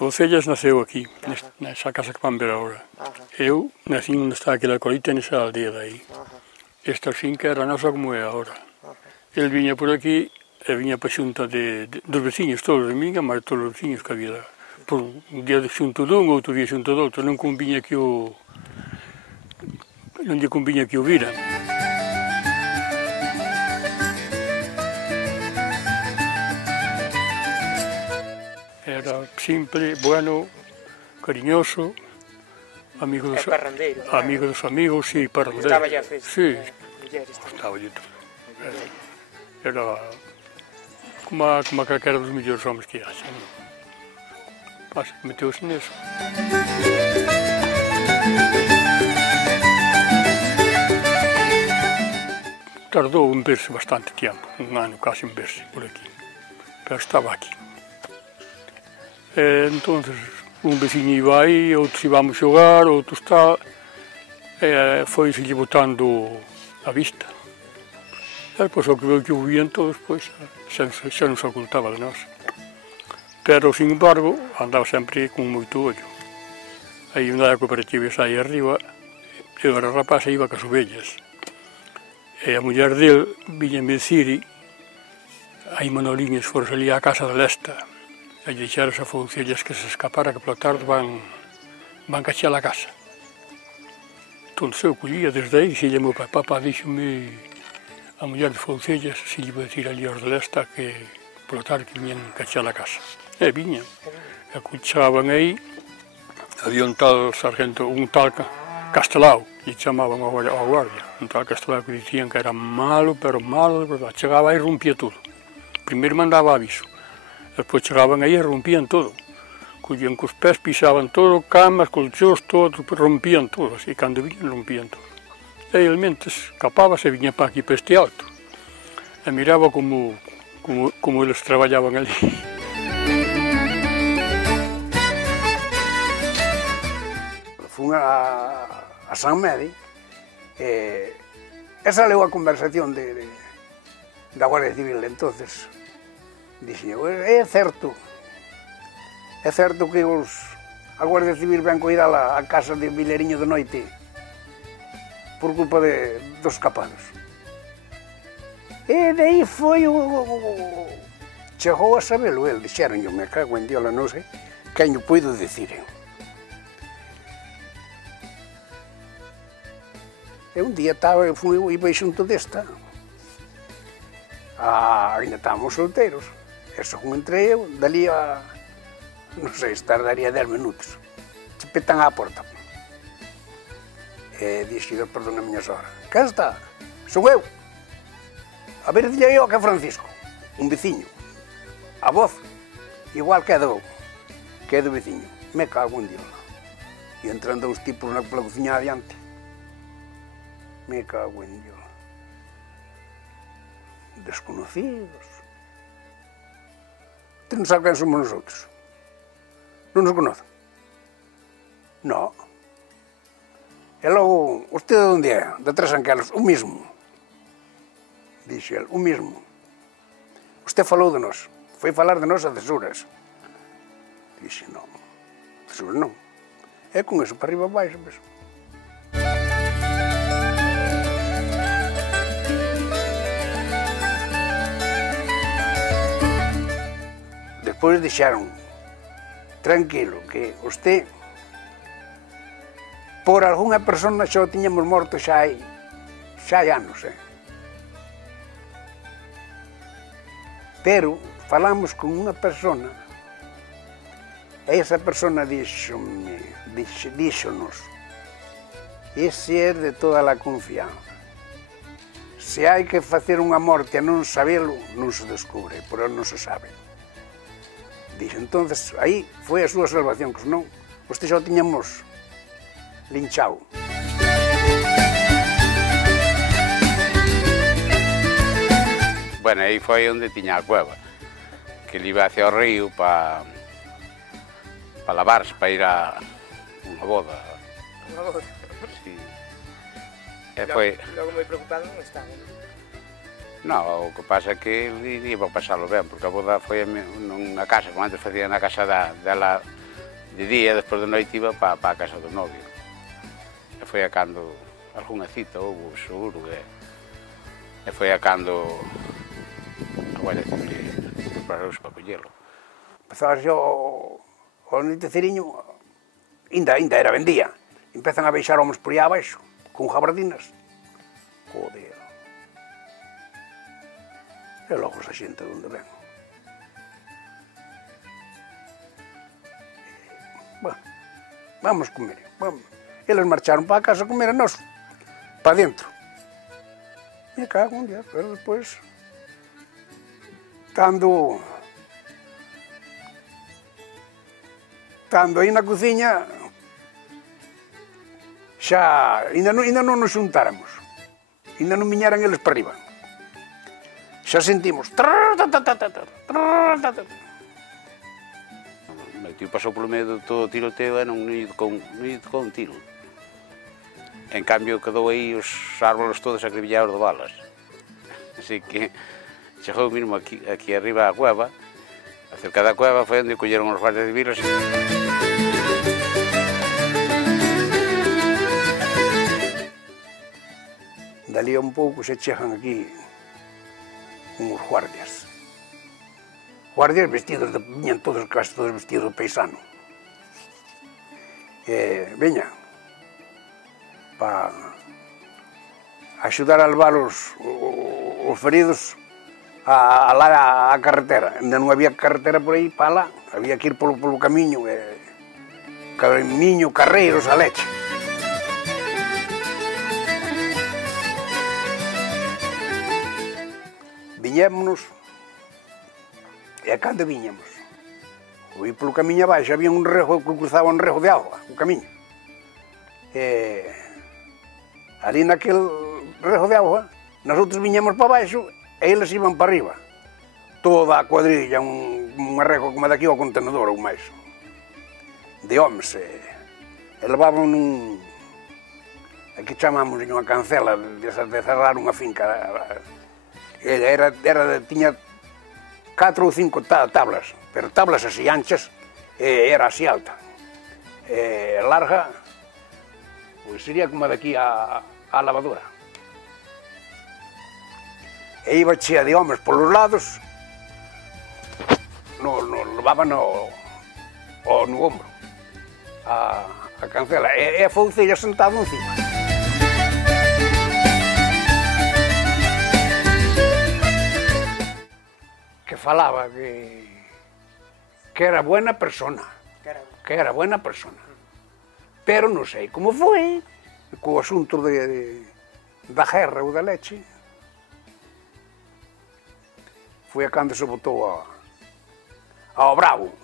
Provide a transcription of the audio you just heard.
Foncellas naceu aquí, nesa casa que van ver agora. Eu nací onde está aquela colita nesa aldea de aí. Esta finca era nosa como é agora. El viña por aquí e viña para xunta dos veciños, todos de minha, mas todos os veciños que había. Por un día xunto dun, outro día xunto do outro, non conviña que o viran. Era simple, bueno, cariñoso, amigo dos amigos, sí, parrandeiro. Gustaba ya fez? Sí, gustaba yo todo. Era como calquera dos mellores homens que haxa. Meteuse neso. Tardou en verse bastante tempo, un ano casi en verse por aquí, pero estaba aquí. Entonces, un veciño iba aí, outros íbamos xogar, outros tal, foi se lle botando a vista. E depois, ao que veu que o vían todos, pois, xa nos ocultaba de nós. Pero, sin embargo, andaba sempre con moito ollo. Aí unha da cooperativa xa aí arriba, eu era rapaz e iba cas ovellas. E a muller del viñame dicir, hai Manoliños, foros ali á casa de Lesta, e lle dixeras a Foncellas que se escapara, que polo tarde van cachear a casa. Entón, eu collía desde aí, dixelle ao meu pai, papá, díxome a muller de Foncellas, se lle vou dicir ali aos de Lesta que polo tarde que viñan cachear a casa. E viñan. E cando chegaban aí, había un tal sargento, un tal Castelao, lle chamaban ao guardia, un tal Castelao que dicían que era malo, pero malo de verdade. Chegaba aí e rompía todo. Primeiro mandaba aviso, despois chegaban aí e rompían todo. Collían cos pés, pisaban todo, camas, colchóns, todo, rompían todo, e cando viñan rompían todo. E el mentes escapábase e viña para aquí, para este alto. E miraba como eles traballaban ali. Fun a San Medi e esa leu a conversación da Guardia Civil de entonces. Dixen, é certo que a Guardia Civil ven coidar a casa de Vilariño de noite por culpa dos escapados. E daí foi chegou a sabelo el, dixeron, me cago en Diola, non sei quen o poido dicir. E un día iba xunto desta, ainda estábamos solteiros, e según entrei eu, dali a, non sei, tardaría 10 minutos, se petan á porta. E dixo, perdón a miña sogra, quen está? Son eu. A ver, dille eu que é Francisco, un veciño. A voz, igual que é do veciño. Me cago en Diola. E entrando uns tipos pola cociña adiante. Me cago en Diola. Desconocidos. Usted non sabe quen somos nosotros? Non nos conocen? No. E logo, usted de onde é? De Tres Anquelos? O mismo. Dixe el, o mismo. Usted falou de nós. Foi falar de nós a Cesuras. Dixe, non. Cesuras non. E con eso para arriba baixo, pues. Despois dixeron, tranquilo, que usted, por algunha persona xa o tiñamos morto xa hai anos, Pero falamos con unha persona, e esa persona díxonos, ese é de toda a confianza. Se hai que facer unha morte e non sabelo, non se descubre, pero non se sabe. Dixo, entonces, aí foi a súa salvación, que senón, usted xa o tiñamos linchado. Bueno, aí foi onde tiña a cueva, que ele iba hacia o río para lavarse, para ir a unha boda. Unha boda? Sí. E foi... Logo moi preocupado non estaba. Non, o que pasa é que ele iba a pasalo ben, porque a boda foi na casa, como antes facía na casa dela De día, despois de noite, iba para a casa do novio. E foi a cando algunha cita houve, seguro, e foi a cando a Guardia Civil prepararos para collelo. Empezaba xa o anoiteceriño, ainda era vendía. Empezan a baixar homens por aí abaixo, con jabardinas. Joder. E logo esa xente de onde ven. Bueno, vamos comer. Vamos. Eles marcharon para a casa a comer a nós, para dentro. Me cago un día, pero despois, estando aí na cociña, xa, ainda non nos xuntáramos, ainda non viñeran eles para arriba. Xa sentimos... Meu tío pasou polo medio de todo o tiroteo e non ido con un tiro. En cambio, quedou aí os árboles todos acribillados de balas. Así que chegou mesmo aquí arriba a cueva, acerca da cueva foi onde colleron os guardias civiles. Dali a un pouco se chegan aquí uns guardias. Guardias vestidos, viñan todos casi todos vestidos de paisano. Veña, para axudar a levar os feridos a lá a carretera. Ainda non había carretera por aí para lá, había que ir polo camiño, carreiros a leche. Viñémonos, e a cando viñamos? Fui polo camiño abaixo, había un rejo que cruzaba un rejo de auga, o camiño. Ali naquel rejo de auga, nosotros viñamos para baixo e eles iban para arriba. Toda a cuadrilla, un rejo como daqui ao contenedor ou máis. De homes, e levaban aquí chamamos unha cancela de cerrar unha finca. Tiña 4 ou 5 tablas, pero tablas así anchas, era así alta. Larga, pois sería como daqui a lavadora. E iba chea de homes polos lados, levaban no ombro a cancela, e a foucella sentado encima. Que falaba que era buena persona, pero non sei como foi, co asunto da guerra ou da leche, foi a cando se botou ao bravo.